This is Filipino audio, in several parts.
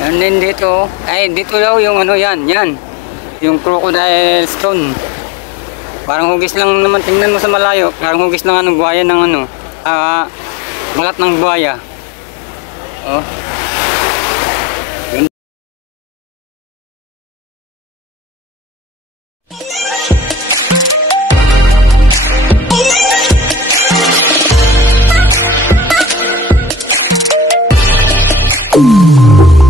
And then dito, ay dito daw yung ano yan. Yung crocodile stone. Parang hugis lang naman, tingnan mo sa malayo. Parang hugis lang ng buhaya ng ano. Balat ng buhaya. Oh. Ooh.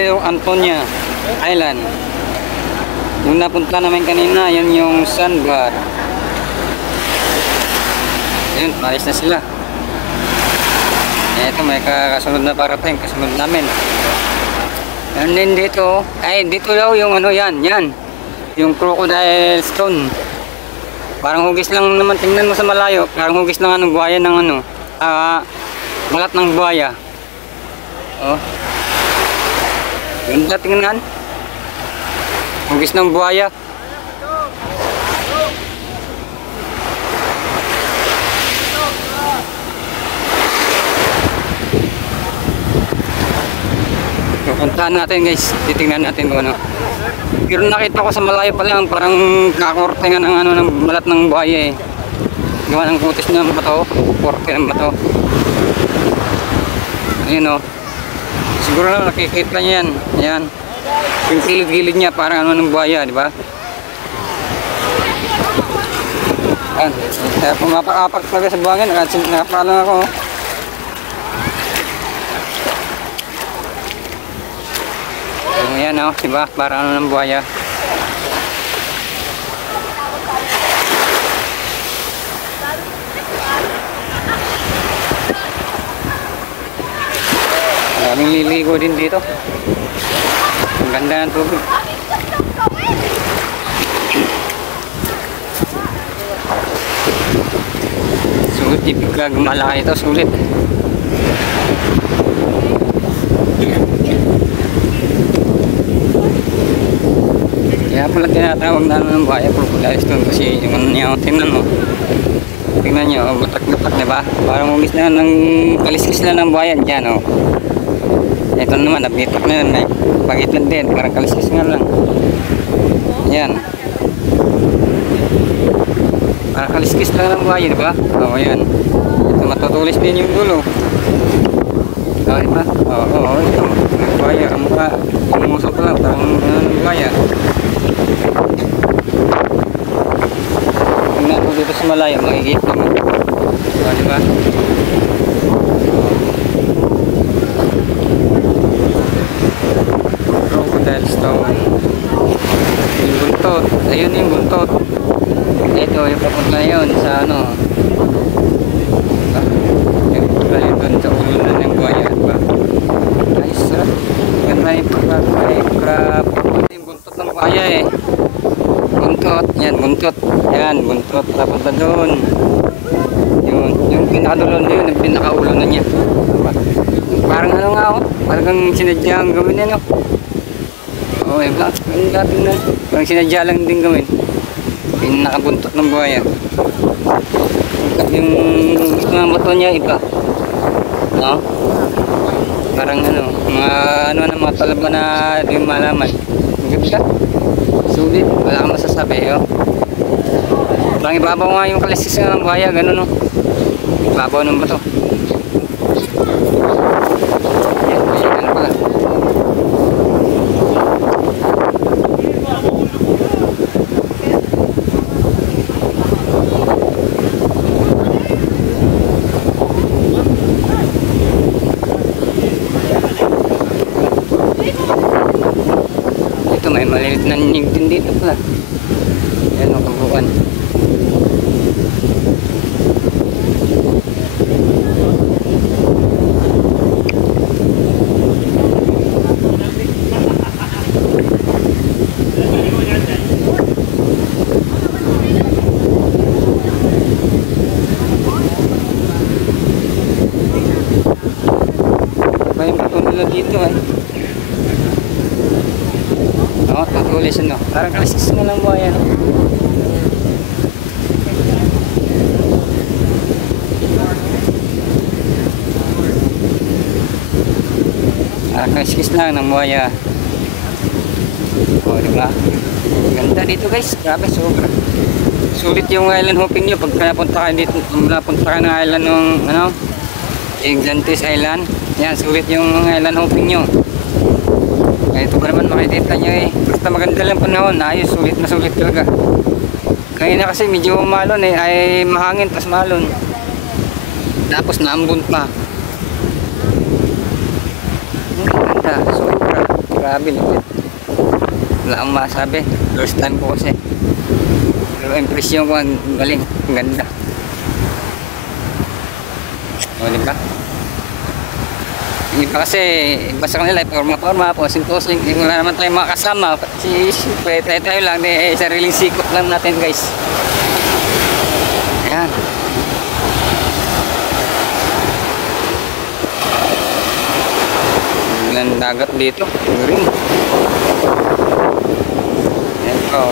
yung Antonia Island. Yung napunta namin kanina, yun yung sandbar. Ayun, palis na sila. Ito, may kasunod na parating, kasunod namin. And then dito, dito daw yung ano yan. Yung crocodile stone. Parang hugis lang naman, tingnan mo sa malayo. Parang hugis lang buhaya ng balat ng buhaya. Oh. Ganda tingnan. Hugis ng buhaya. Puntahan natin guys, titingnan natin kung ano. Pero nakita ko sa malayo pa lang, parang kakorte nga ng balat ng buhaya eh. Gawa ng kutis ng bato, korte ng bato. Ayun o. Siguro lang nakikita niya yan. Ayan. Yung gilid-gilid niya parang ng buhaya, di ba? Ayan. Kaya pumapak-apak talaga sa buhangin, nakapalang ako. Ayan o, diba? Parang ng buhaya. Maraming liligo din dito. Ang ganda ng tubig. Sulit, ibig ka gumalaki ito, sulit. Kaya pala tinatawag na ng buhaya crocodile stone kasi yung ano niya, tingnan mo. Tingnan nyo, batak-batak, diba? Parang umis na ng kaliskis na ng buhaya dyan, oh. Ito naman, nabitak na yun, pagitan din, parang kaliskis nga lang. Yan. Parang kaliskis lang ng buhaya, diba? Oo, yan. Ito, matutulis din yung dulo. Oo, diba? Oo, ito. Buhaya, ang mukha. Umusok lang, parang buhaya. Tingnan ko dito sa malayo, makikita mo. O, diba? Crocodile stone. Yung buntot. Ayun yung buntot. Ito, yung papunta yun sa ano. Yung papunta yun doon sa ulo na ng buhaya, diba? Ayos, sarap. Ganda yung papunta yung buntot ng buhaya eh. Buntot, yan buntot. Yan, buntot, papunta doon. Yung pinakadulo na yun, yung pinakaulo na niya. Parang ano nga ako, parang sinadya ang gawin yan, no? Oo, yung dating na. Parang sinadya lang din gawin. Pinakabuntot ng buhaya. Yung mga bato niya, iba. No? Parang ano, mga talaba na di malaman. Ang ganda. Sulit, wala kang masasabi, oh. Parang ibabaw nga yung kaliskis ng buhaya, gano'n, no? Ibabaw ng bato. Yan, ganun pala. Ito, may maliit na ninig din dito pala. Yan ang kabuuan. May matulala dito eh. Oo, tutulis ano. Parang kaliskis na lang buhaya, no? Parang kaliskis lang ng buhaya. O, diba? Ganda dito guys. Grabe, sobra. Sulit yung island hopping nyo pag napunta ka dito. Napunta ka ng island ng ano, Eglantis Island. Yan, sulit yung island hopping nyo. Ito pa naman makikita nyo eh. Basta maganda lang panahon. Ayos, sulit na sulit talaga. Kaya na kasi medyo malon eh. Ay mahangin, tas malon. Tapos naambun pa. Ang ganda, sobra. Grabe, lupit. Wala akong masabi. First time ko kasi. Pero impression ko, ang galing. Ang ganda. O, diba? Hindi pa kasi, iba sa kanila, forma-forma, posing-posing. Wala naman tayong makasama. Siyempre, tayo lang. Sariling sikot lang natin, guys. Ayan. Ang dagat dito. Green. Ayan po.